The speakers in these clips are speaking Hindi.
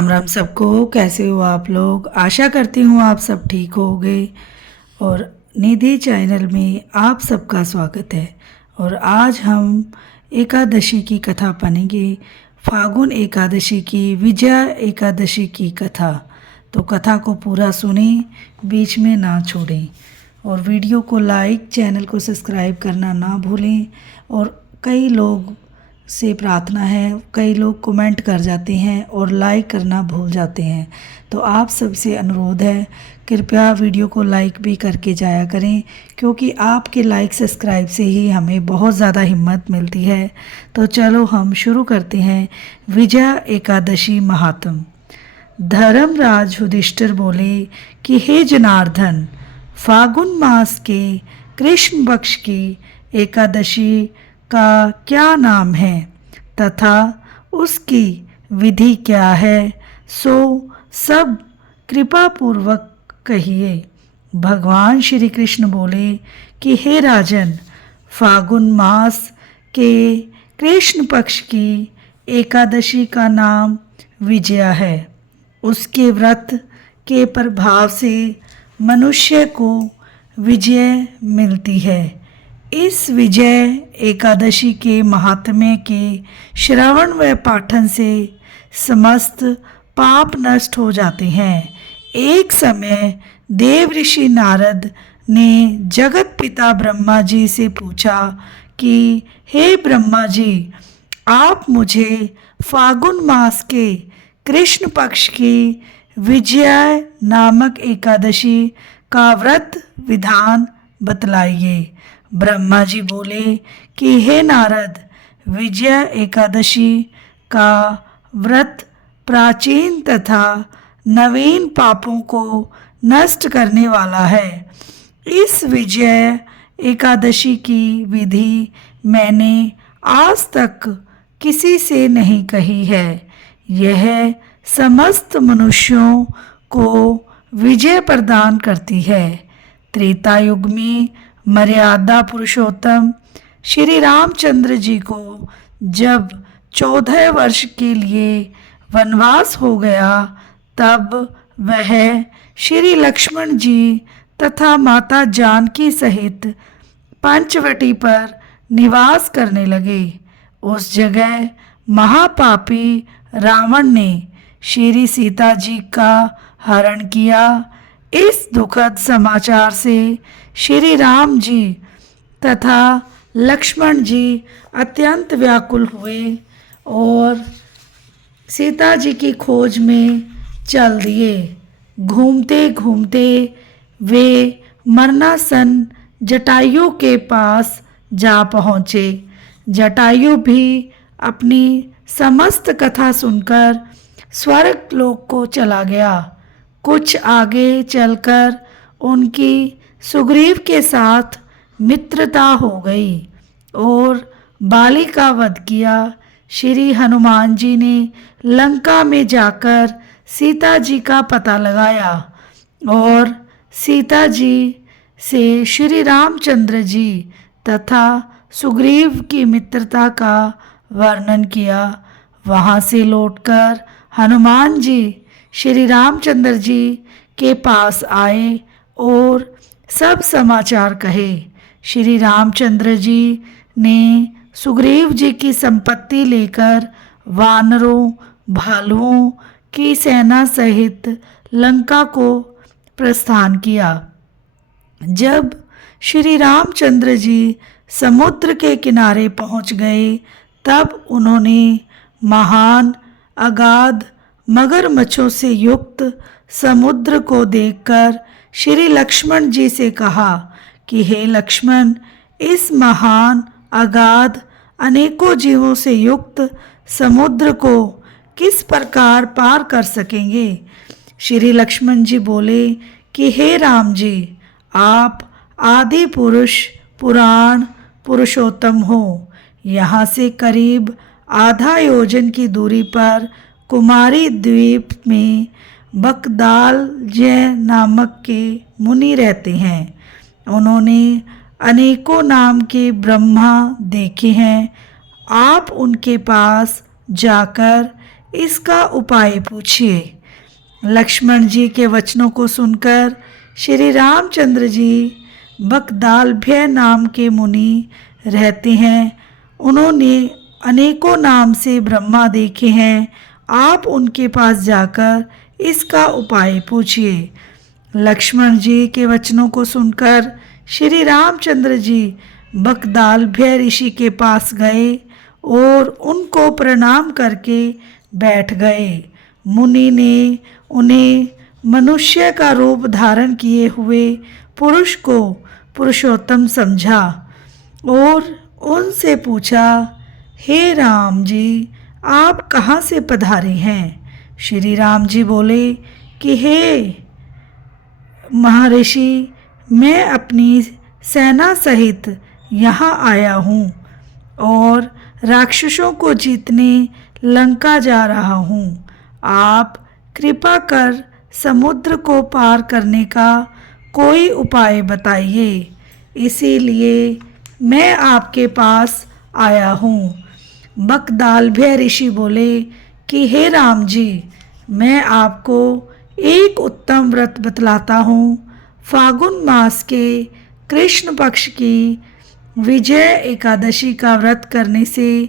राम राम सबको। कैसे हो आप लोग? आशा करती हूँ आप सब ठीक होगे। और निधि चैनल में आप सबका स्वागत है। और आज हम एकादशी की कथा पढ़ेंगे, फागुन एकादशी की, विजया एकादशी की कथा। तो कथा को पूरा सुने, बीच में ना छोड़ें और वीडियो को लाइक, चैनल को सब्सक्राइब करना ना भूलें। और कई लोग से प्रार्थना है, कई लोग कमेंट कर जाते हैं और लाइक करना भूल जाते हैं, तो आप सबसे अनुरोध है कृपया वीडियो को लाइक भी करके जाया करें, क्योंकि आपके लाइक सब्सक्राइब से ही हमें बहुत ज़्यादा हिम्मत मिलती है। तो चलो हम शुरू करते हैं। विजया एकादशी महात्म। धर्मराज युधिष्ठिर बोले कि हे जनार्दन, फागुन मास के कृष्ण पक्ष की एकादशी का क्या नाम है तथा उसकी विधि क्या है, सो सब कृपा पूर्वक कहिए। भगवान श्री कृष्ण बोले कि हे राजन, फागुन मास के कृष्ण पक्ष की एकादशी का नाम विजया है। उसके व्रत के प्रभाव से मनुष्य को विजय मिलती है। इस विजय एकादशी के महात्म्य के श्रवण व पाठन से समस्त पाप नष्ट हो जाते हैं। एक समय देव ऋषि नारद ने जगत पिता ब्रह्मा जी से पूछा कि हे ब्रह्मा जी, आप मुझे फागुन मास के कृष्ण पक्ष की विजया नामक एकादशी का व्रत विधान बतलाइए। ब्रह्मा जी बोले कि हे नारद, विजया एकादशी का व्रत प्राचीन तथा नवीन पापों को नष्ट करने वाला है। इस विजय एकादशी की विधि मैंने आज तक किसी से नहीं कही है। यह समस्त मनुष्यों को विजय प्रदान करती है। त्रेता युग में मर्यादा पुरुषोत्तम श्री रामचंद्र जी को जब 14 वर्ष के लिए वनवास हो गया, तब वह श्री लक्ष्मण जी तथा माता जानकी सहित पंचवटी पर निवास करने लगे। उस जगह महापापी रावण ने श्री सीता जी का हरण किया। इस दुखद समाचार से श्री राम जी तथा लक्ष्मण जी अत्यंत व्याकुल हुए और सीता जी की खोज में चल दिए। घूमते घूमते वे मरणासन जटायु के पास जा पहुँचे। जटायु भी अपनी समस्त कथा सुनकर स्वर्ग लोक को चला गया। कुछ आगे चलकर उनकी सुग्रीव के साथ मित्रता हो गई और बाली का वध किया। श्री हनुमान जी ने लंका में जाकर सीता जी का पता लगाया और सीता जी से श्री रामचंद्र जी तथा सुग्रीव की मित्रता का वर्णन किया। वहाँ से लौटकर हनुमान जी श्री रामचंद्र जी के पास आए और सब समाचार कहे। श्री रामचंद्र जी ने सुग्रीव जी की संपत्ति लेकर वानरों भालुओं की सेना सहित लंका को प्रस्थान किया। जब श्री रामचंद्र जी समुद्र के किनारे पहुंच गए, तब उन्होंने महान अगाध मगरमच्छों से युक्त समुद्र को देखकर श्री लक्ष्मण जी से कहा कि हे लक्ष्मण, इस महान अगाध अनेकों जीवों से युक्त समुद्र को किस प्रकार पार कर सकेंगे? श्री लक्ष्मण जी बोले कि हे राम जी, आप आदि पुरुष पुराण पुरुषोत्तम हो। यहाँ से करीब आधा योजन की दूरी पर कुमारी द्वीप में बकदाल जय नामक के मुनि रहते हैं। उन्होंने अनेकों नाम के ब्रह्मा देखे हैं। आप उनके पास जाकर इसका उपाय पूछिए। लक्ष्मण जी के वचनों को सुनकर श्री रामचंद्र जी बकदालभ्य नाम के मुनि रहते हैं। उन्होंने अनेकों नाम से ब्रह्मा देखे हैं। आप उनके पास जाकर इसका उपाय पूछिए। लक्ष्मण जी के वचनों को सुनकर श्री रामचंद्र जी बकदालभ्य ऋषि के पास गए और उनको प्रणाम करके बैठ गए। मुनि ने उन्हें मनुष्य का रूप धारण किए हुए पुरुष को पुरुषोत्तम समझा और उनसे पूछा, हे राम जी, आप कहाँ से पधारे हैं? श्री राम जी बोले कि हे महर्षि, मैं अपनी सेना सहित यहाँ आया हूँ और राक्षसों को जीतने लंका जा रहा हूँ। आप कृपा कर समुद्र को पार करने का कोई उपाय बताइए, इसीलिए मैं आपके पास आया हूँ। बकदालभ्य ऋषि बोले कि हे राम जी, मैं आपको एक उत्तम व्रत बतलाता हूँ। फागुन मास के कृष्ण पक्ष की विजय एकादशी का व्रत करने से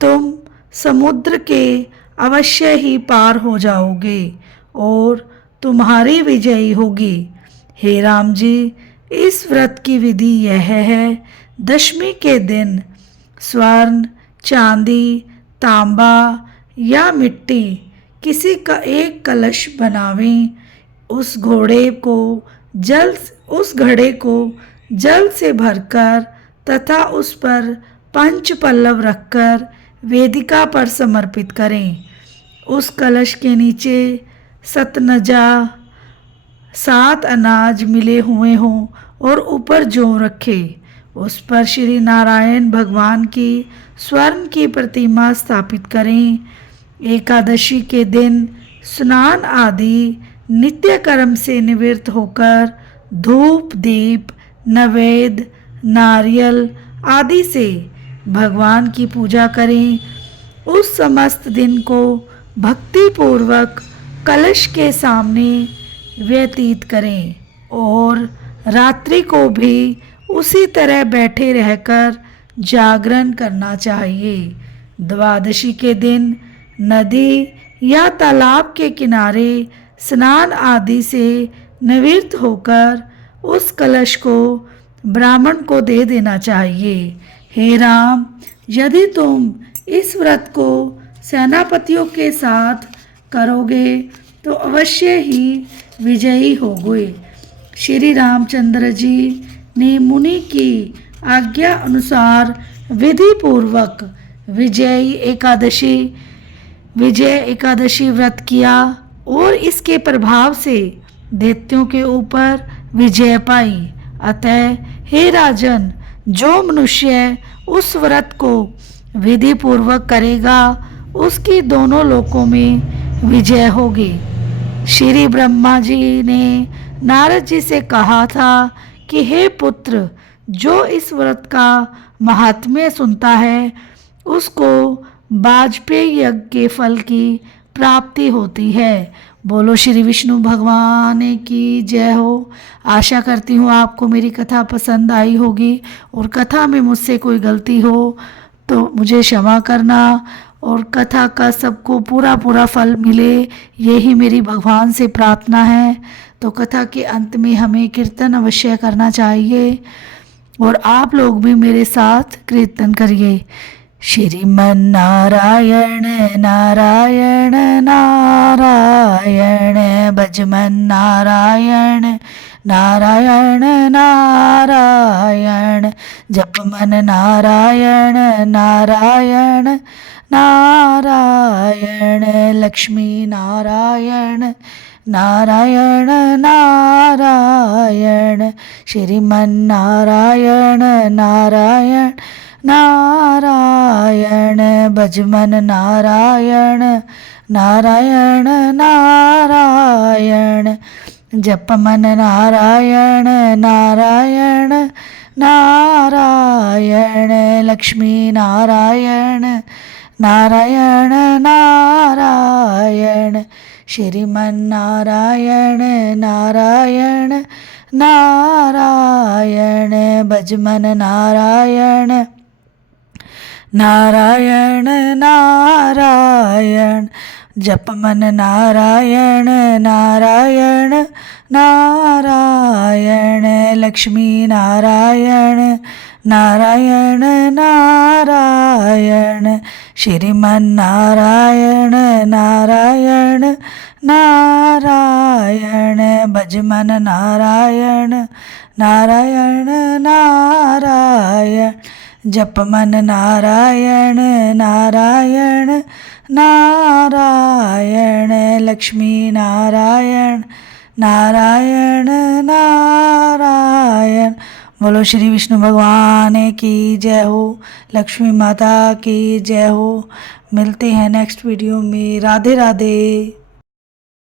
तुम समुद्र के अवश्य ही पार हो जाओगे और तुम्हारी विजयी होगी। हे राम जी, इस व्रत की विधि यह है, दशमी के दिन स्वर्ण, चांदी, तांबा या मिट्टी किसी का एक कलश बनावें। उस घड़े को जल से भरकर तथा उस पर पंच पल्लव रखकर वेदिका पर समर्पित करें। उस कलश के नीचे सतनजा 7 अनाज मिले हुए हों और ऊपर जौ रखे। उस पर श्री नारायण भगवान की स्वर्ण की प्रतिमा स्थापित करें। एकादशी के दिन स्नान आदि नित्य कर्म से निवृत्त होकर धूप, दीप, नैवेद्य, नारियल आदि से भगवान की पूजा करें। उस समस्त दिन को भक्ति पूर्वक कलश के सामने व्यतीत करें और रात्रि को भी उसी तरह बैठे रहकर जागरण करना चाहिए। द्वादशी के दिन नदी या तालाब के किनारे स्नान आदि से निवृत्त होकर उस कलश को ब्राह्मण को दे देना चाहिए। हे राम, यदि तुम इस व्रत को सेनापतियों के साथ करोगे तो अवश्य ही विजयी होगे। श्री रामचंद्र जी ने मुनि की आज्ञा अनुसार विधि पूर्वक विजय एकादशी व्रत किया और इसके प्रभाव से दैत्यों के ऊपर विजय पाई। अतः हे राजन, जो मनुष्य उस व्रत को विधि पूर्वक करेगा उसकी दोनों लोकों में विजय होगी। श्री ब्रह्मा जी ने नारद जी से कहा था कि हे पुत्र, जो इस व्रत का महात्म्य सुनता है उसको वाजपेयी यज्ञ के फल की प्राप्ति होती है। बोलो श्री विष्णु भगवान की जय हो। आशा करती हूँ आपको मेरी कथा पसंद आई होगी और कथा में मुझसे कोई गलती हो तो मुझे क्षमा करना और कथा का सबको पूरा फल मिले, यही मेरी भगवान से प्रार्थना है। तो कथा के अंत में हमें कीर्तन अवश्य करना चाहिए और आप लोग भी मेरे साथ कीर्तन करिए। श्रीमन नारायण नारायण नारायण, भजमन नारायण नारायण नारायण, जपमन नारायण नारायण नारायण, लक्ष्मी नारायण नारायण नारायण, श्रीमन नारायण नारायण नारायण, भजमन नारायण नारायण नारायण, जपमन नारायण नारायण नारायण, लक्ष्मी नारायण नारायण नारायण श्रीमन्नारायण नारायण नारायण भजमन नारायण नारायण नारायण जपमन नारायण नारायण नारायण लक्ष्मी नारायण नारायण नारायण श्रीमन्नारायण नारायण नारायण भजमन नारायण नारायण नारायण जपमन नारायण नारायण नारायण लक्ष्मी नारायण नारायण नारायण। बोलो श्री विष्णु भगवान की जय हो, लक्ष्मी माता की जय हो। मिलते हैं नेक्स्ट वीडियो में। राधे राधे।